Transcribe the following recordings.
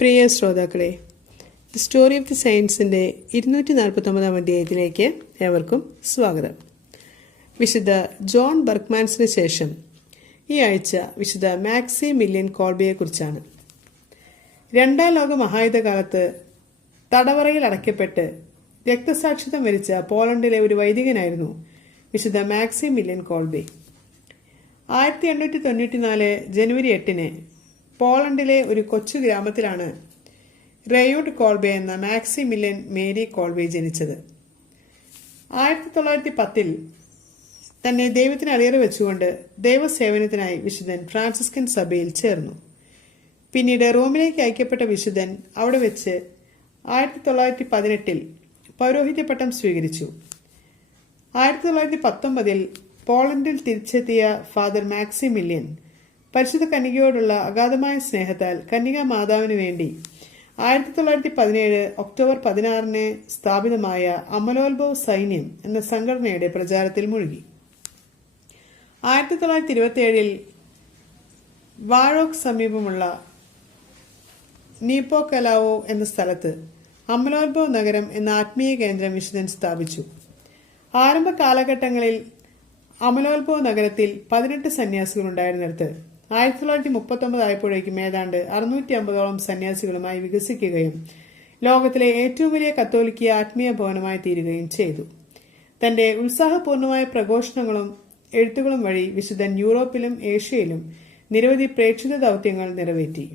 പ്രിയ ശ്രോതാക്കളെ, the story of the സയൻസിൻ്റെ 249 അധ്യായത്തിലേക്ക് ഏവർക്കും സ്വാഗതം. വിശുദ്ധ ജോൺ ബർക്ക്മാൻസിന് ശേഷം ഈ ആഴ്ച വിശുദ്ധ മാക്സിമില്യൻ കോൾബെയെക്കുറിച്ചാണ്. രണ്ടാം ലോക മഹായുദ്ധകാലത്ത് തടവറയിൽ അടയ്ക്കപ്പെട്ട് രക്തസാക്ഷിത്വം വരിച്ച പോളണ്ടിലെ ഒരു വൈദികനായിരുന്നു വിശുദ്ധ മാക്സിമില്യൻ കോൾബെ. 1894 ജനുവരി 8 പോളണ്ടിലെ ഒരു കൊച്ചു ഗ്രാമത്തിലാണ് റെയൂഡ് കോൾബെ എന്ന മാക്സിമില്യൻ മേരി കോൾബെ ജനിച്ചത്. 1910 തന്നെ ദൈവത്തിന് അടിയറ വെച്ചുകൊണ്ട് ദൈവസേവനത്തിനായി വിശുദ്ധൻ ഫ്രാൻസിസ്കൻ സഭയിൽ ചേർന്നു. പിന്നീട് റോമിലേക്ക് അയക്കപ്പെട്ട വിശുദ്ധൻ അവിടെ വെച്ച് 1918 പൗരോഹിത്യ പട്ടം സ്വീകരിച്ചു. 1919 പോളണ്ടിൽ തിരിച്ചെത്തിയ ഫാദർ മാക്സിമില്യൻ പരിശുദ്ധ കന്യകയോടുള്ള അഗാധമായ സ്നേഹത്താൽ കന്യകാ മാതാവിനു വേണ്ടി 1917 ഒക്ടോബർ 16 സ്ഥാപിതമായ അമലോത്ഭവ സൈന്യം എന്ന സംഘടനയുടെ പ്രചാരത്തിൽ മുഴുകി. 1927 വാഴോക്ക് സമീപമുള്ള നീപ്പോകലാവോ എന്ന സ്ഥലത്ത് അമലോത്ഭവ നഗരം എന്ന ആത്മീയ കേന്ദ്രം വിശുദ്ധൻ സ്ഥാപിച്ചു. ആരംഭ കാലഘട്ടങ്ങളിൽ അമലോത്ഭവ നഗരത്തിൽ 18 സന്യാസികൾ ഉണ്ടായിരുന്നിടത്ത് 1939 ആയപ്പോഴേക്കും ഏതാണ്ട് 650ഓളം സന്യാസികളുമായി വികസിക്കുകയും ലോകത്തിലെ ഏറ്റവും വലിയ കത്തോലിക്ക ആത്മീയ ഭവനമായി തീരുകയും ചെയ്തു. തന്റെ ഉത്സാഹപൂർണമായ പ്രഘോഷണങ്ങളും എഴുത്തുകളും വഴി വിശുദ്ധൻ യൂറോപ്പിലും ഏഷ്യയിലും നിരവധി പ്രേക്ഷിത ദൗത്യങ്ങൾ നിറവേറ്റി.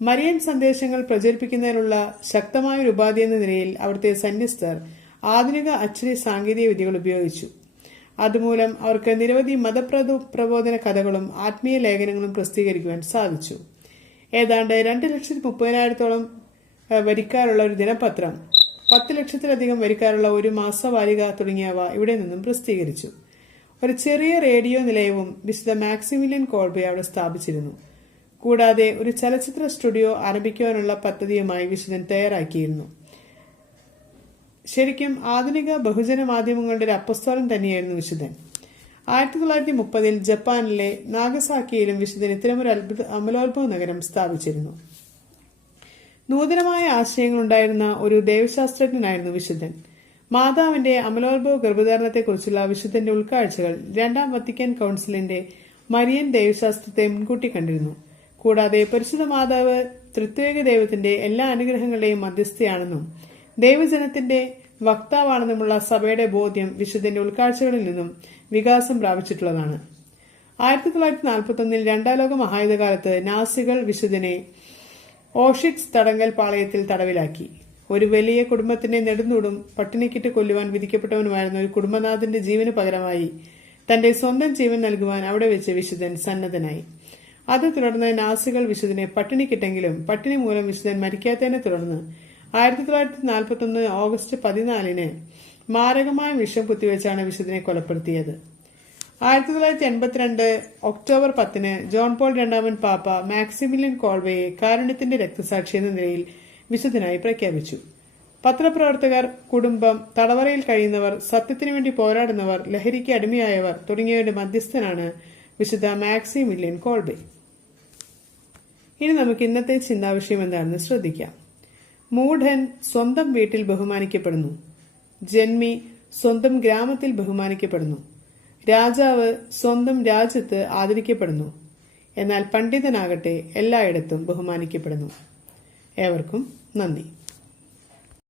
മരിയൻ സന്ദേശങ്ങൾ പ്രചരിപ്പിക്കുന്നതിനുള്ള ശക്തമായ ഒരു ഉപാധി എന്ന നിലയിൽ അവിടുത്തെ സന്യസ്തർ ആധുനിക അച്ചടി സാങ്കേതിക വിദ്യകൾ ഉപയോഗിച്ചു. അതുമൂലം അവർക്ക് നിരവധി മതപ്രബോധന കഥകളും ആത്മീയ ലേഖനങ്ങളും പ്രസിദ്ധീകരിക്കുവാൻ സാധിച്ചു. ഏതാണ്ട് 2,30,000-ഓളം വരിക്കാരുള്ള ഒരു ദിനപത്രം, 10 ലക്ഷത്തിലധികം വരിക്കാരുള്ള ഒരു മാസവാരിക തുടങ്ങിയവ ഇവിടെ നിന്നും പ്രസിദ്ധീകരിച്ചു. ഒരു ചെറിയ റേഡിയോ നിലയവും വിശുദ്ധ മാക്സിമില്യൻ കോൾബെ അവിടെ സ്ഥാപിച്ചിരുന്നു. കൂടാതെ ഒരു ചലച്ചിത്ര സ്റ്റുഡിയോ ആരംഭിക്കുവാനുള്ള പദ്ധതിയുമായി വിശുദ്ധൻ തയ്യാറാക്കിയിരുന്നു. ശരിക്കും ആധുനിക ബഹുജന മാധ്യമങ്ങളുടെ ഒരു അപ്പസ്തോലൻ തന്നെയായിരുന്നു വിശുദ്ധൻ. 1930 ജപ്പാനിലെ നാഗസാക്കിയിലും വിശുദ്ധൻ ഇത്തരമൊരു അമലോത്ഭവ നഗരം സ്ഥാപിച്ചിരുന്നു. നൂതനമായ ആശയങ്ങൾ ഉണ്ടായിരുന്ന ഒരു ദൈവശാസ്ത്രജ്ഞനായിരുന്നു വിശുദ്ധൻ. മാതാവിന്റെ അമലോത്ഭവ ഗർഭധാരണത്തെക്കുറിച്ചുള്ള വിശുദ്ധന്റെ ഉൾക്കാഴ്ചകൾ രണ്ടാം വത്തിക്കാൻ കൗൺസിലിന്റെ മരിയൻ ദൈവശാസ്ത്രത്തെ മുൻകൂട്ടി കണ്ടിരുന്നു. കൂടാതെ പരിശുദ്ധ മാതാവ് ത്രിത്വേക ദൈവത്തിന്റെ എല്ലാ അനുഗ്രഹങ്ങളുടെയും മധ്യസ്ഥയാണെന്നും ദൈവജനത്തിന്റെ വക്താവാണെന്നുമുള്ള സഭയുടെ ബോധ്യം വിശുദ്ധന്റെ ഉൾക്കാഴ്ചകളിൽ നിന്നും വികാസം പ്രാപിച്ചിട്ടുള്ളതാണ്. 1941 രണ്ടാം ലോക മഹായുദ്ധകാലത്ത് നാസികൾ വിശുദ്ധനെ ഓഷിറ്റ്സ് തടങ്കൽ പാളയത്തിൽ തടവിലാക്കി. ഒരു വലിയ കുടുംബത്തിന്റെ നെടുന്നൂടും പട്ടിണിക്കിട്ട് കൊല്ലുവാൻ വിധിക്കപ്പെട്ടവനുമായിരുന്ന ഒരു കുടുംബനാഥന്റെ ജീവന് പകരമായി തന്റെ സ്വന്തം ജീവൻ നൽകുവാൻ അവിടെ വെച്ച് വിശുദ്ധൻ സന്നദ്ധനായി. അത് തുടർന്ന് നാസികൾ വിശുദ്ധനെ പട്ടിണിക്കിട്ടെങ്കിലും പട്ടിണി മൂലം വിശുദ്ധൻ മരിക്കാത്തതിനെ തുടർന്ന് 1941 ഓഗസ്റ്റ് 14 മാരകമായ വിഷം കുത്തിവെച്ചാണ് വിശുദ്ധനെ കൊലപ്പെടുത്തിയത്. 1982 ഒക്ടോബർ 10 ജോൺ പോൾ II പാപ്പ മാക്സിമില്യൻ കോൾബെയെ കാരുണ്യത്തിന്റെ രക്തസാക്ഷി എന്ന നിലയിൽ വിശുദ്ധനായി പ്രഖ്യാപിച്ചു. പത്രപ്രവർത്തകർ, കുടുംബം, തടവറയിൽ കഴിയുന്നവർ, സത്യത്തിനു വേണ്ടി പോരാടുന്നവർ, ലഹരിക്ക് അടിമയായവർ തുടങ്ങിയവരുടെ മധ്യസ്ഥനാണ് വിശുദ്ധ മാക്സിമില്യൻ കോൾബെ. ഇനി നമുക്ക് ഇന്നത്തെ ചിന്താവിഷയം എന്താണെന്ന് ശ്രദ്ധിക്കാം. മൂഢൻ സ്വന്തം വീട്ടിൽ ബഹുമാനിക്കപ്പെടുന്നു. ജന്മി സ്വന്തം ഗ്രാമത്തിൽ ബഹുമാനിക്കപ്പെടുന്നു. രാജാവ് സ്വന്തം രാജ്യത്ത് ആദരിക്കപ്പെടുന്നു. എന്നാൽ പണ്ഡിതനാകട്ടെ എല്ലായിടത്തും ബഹുമാനിക്കപ്പെടുന്നു. ഏവർക്കും നന്ദി.